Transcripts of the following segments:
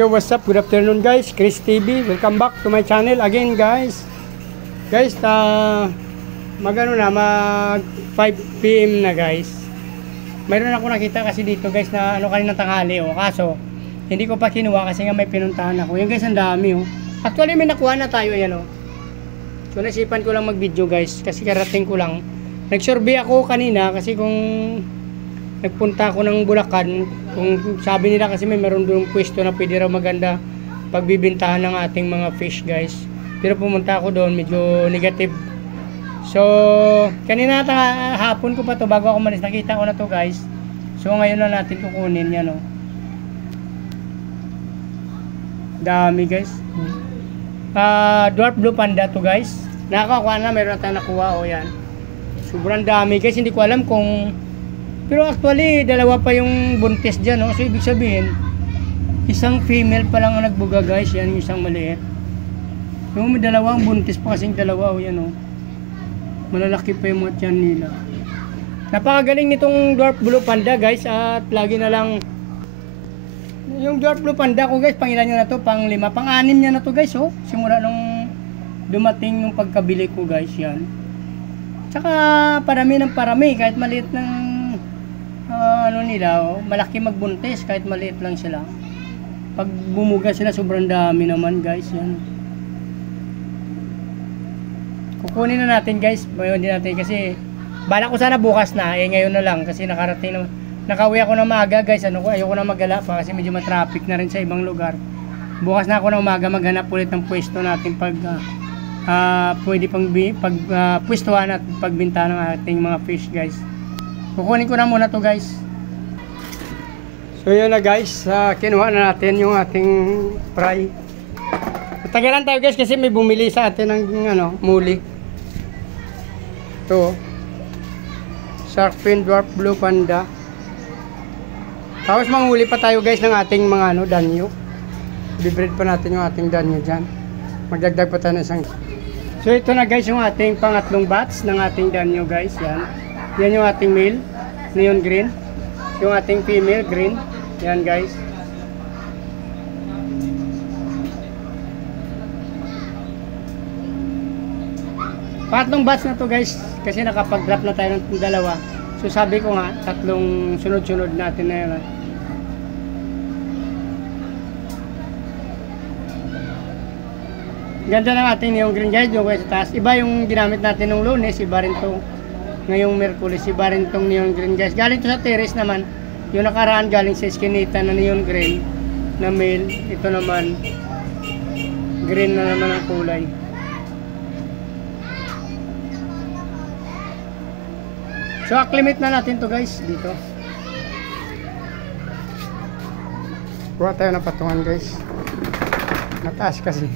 Yo, what's up? Good afternoon guys, Chris TV. Welcome back to my channel again guys. Guys, magano na, mag 5 PM na guys. Mayroon ako nakita kasi dito guys na ano kanina tanghali oh. Kaso, hindi ko pa kinuha kasi nga may pinuntahan ako. Yan guys, ang dami oh. Actually may nakuha na tayo yan oh. So nasipan ko lang mag-video guys kasi karating ko lang. Nag-survey ako kanina kasi kung nagpunta ako ng Bulacan, kung sabi nila kasi may meron doon pwesto na pwede raw maganda pagbibintahan ng ating mga fish guys. Pero pumunta ako doon, medyo negative. So, kanina hapon ko pa to bago ako malis, nakita ko na to guys. So, ngayon na natin kukunin yan oh. Dami guys. Dwarf blue panda to guys. Nakakuha na, meron na tayong nakuha oh yan. Sobrang dami guys, hindi ko alam kung pero actually, dalawa pa yung buntis dyan, no? So, ibig sabihin, isang female pa lang ang nagbuga, guys. Yan, yung isang maliit. Yung may dalawang buntis pa kasing dalawa, oh, yan, oh. Malalaki pa yung mga tiyan nila. Napakagaling nitong dwarf blue panda, guys. At lagi na lang, yung dwarf blue panda ko, guys, pangilan nyo na to, pang 5, pang 6 niya na to, guys, oh. Simula nung dumating nung pagkabili ko, guys, yan. Tsaka, parami ng parami, kahit maliit ng ano nila, oh, malaki magbuntis kahit maliit lang sila. Pag bumuga sila sobrang dami naman guys yan. Kukunin na natin guys, bayon din natin kasi bala ko sana bukas na, ngayon na lang kasi nakarating na, nakauwi ako na maaga guys. Ayoko na magala pa kasi medyo matraffic na rin sa ibang lugar. Bukas na ako na umaga maghanap ulit ng pwesto natin pag pwede pang pwestuhan at pagbenta ng ating mga fish guys. Kukunin ko na muna to guys. So yun na guys, kinuha na natin yung ating fry. Tagalan tayo guys kasi may bumili sa atin ng ano, muli. Ito shark fin dwarf blue panda. Tapos manghuli pa tayo guys ng ating mga ano, danyo. Bibreed pa natin yung ating danyo dyan. Magdagdag pa tayo ng isang. So ito na guys yung ating pangatlong batch ng ating danyo guys. Yan yung ating male, neon green. Yung ating female, green. Yan guys. Pangatlong batch na to guys. Kasi nakapag-drop na tayo ng dalawa. So sabi ko nga, tatlong sunod-sunod natin na yun. Ganda ng ating neon green guys. Yung guys sa taas. Iba yung ginamit natin ng Lunes. Iba rin to ngayong Merkulis, iba rin itong neon green guys. Galing to sa terrace naman. Yung nakaraan galing sa Eskinita na neon green na male. Ito naman green na naman ang kulay. So acclimate na natin to guys dito. Kuha tayo ng patungan guys. Mataas kasi.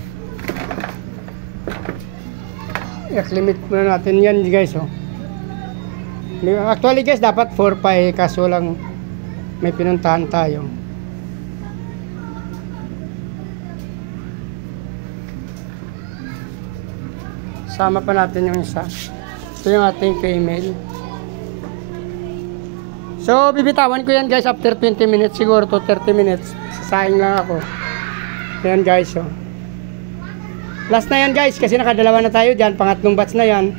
I-acclimate muna natin yan guys oh. Actually guys, dapat 4 pa eh, kaso lang may pinuntahan tayo. Sama pa natin yung isa. Ito yung ating female. So, bibitawan ko yan guys after 20 minutes, siguro to 30 minutes. Sasaing lang ako. Ayan guys, oh. Last na yan guys, kasi nakadalawa na tayo dyan, pangatlong batch na yan.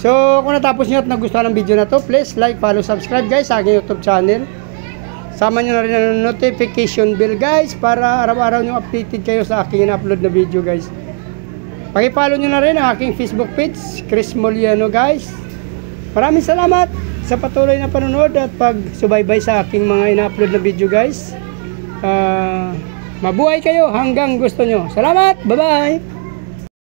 So, kung natapos nyo at nagustuhan ng video na to, please like, follow, subscribe guys sa aking YouTube channel. Sama nyo na rin ang notification bell guys para araw-araw nyo updated kayo sa aking in-upload na video guys. Paki-follow nyo na rin ang aking Facebook page, Chris Moliano guys. Maraming salamat sa patuloy na panonood at pagsubaybay sa aking mga in-upload na video guys. Mabuhay kayo hanggang gusto nyo. Salamat! Bye-bye!